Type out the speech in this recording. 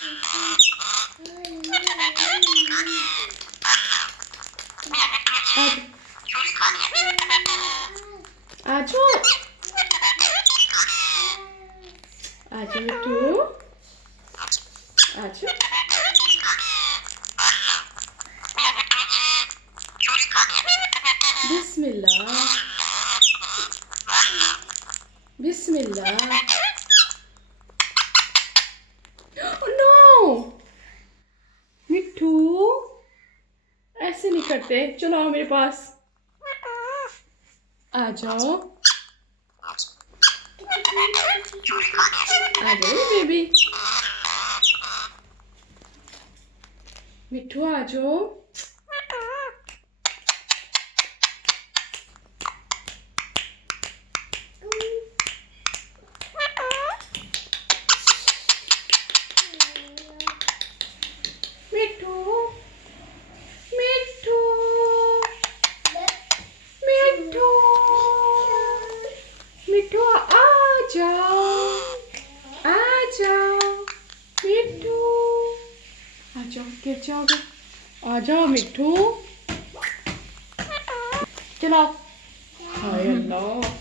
आजो आजो मिट्टू आजो बिस्मिल्लाह बिस्मिल्लाह। ओह नो मिट्टू ऐसे नहीं करते, चलो आओ मेरे पास, आ जाओ आ जाओ बेबी, मिट्टू आ जाओ। मिट्टू मिट्टू मिट्टू मिट्टू आ जाओ आ जाओ मिट्टू, आ जाओ, गिर जाओगे, आ जाओ मिट्टू, चलो। हाय अल्लाह।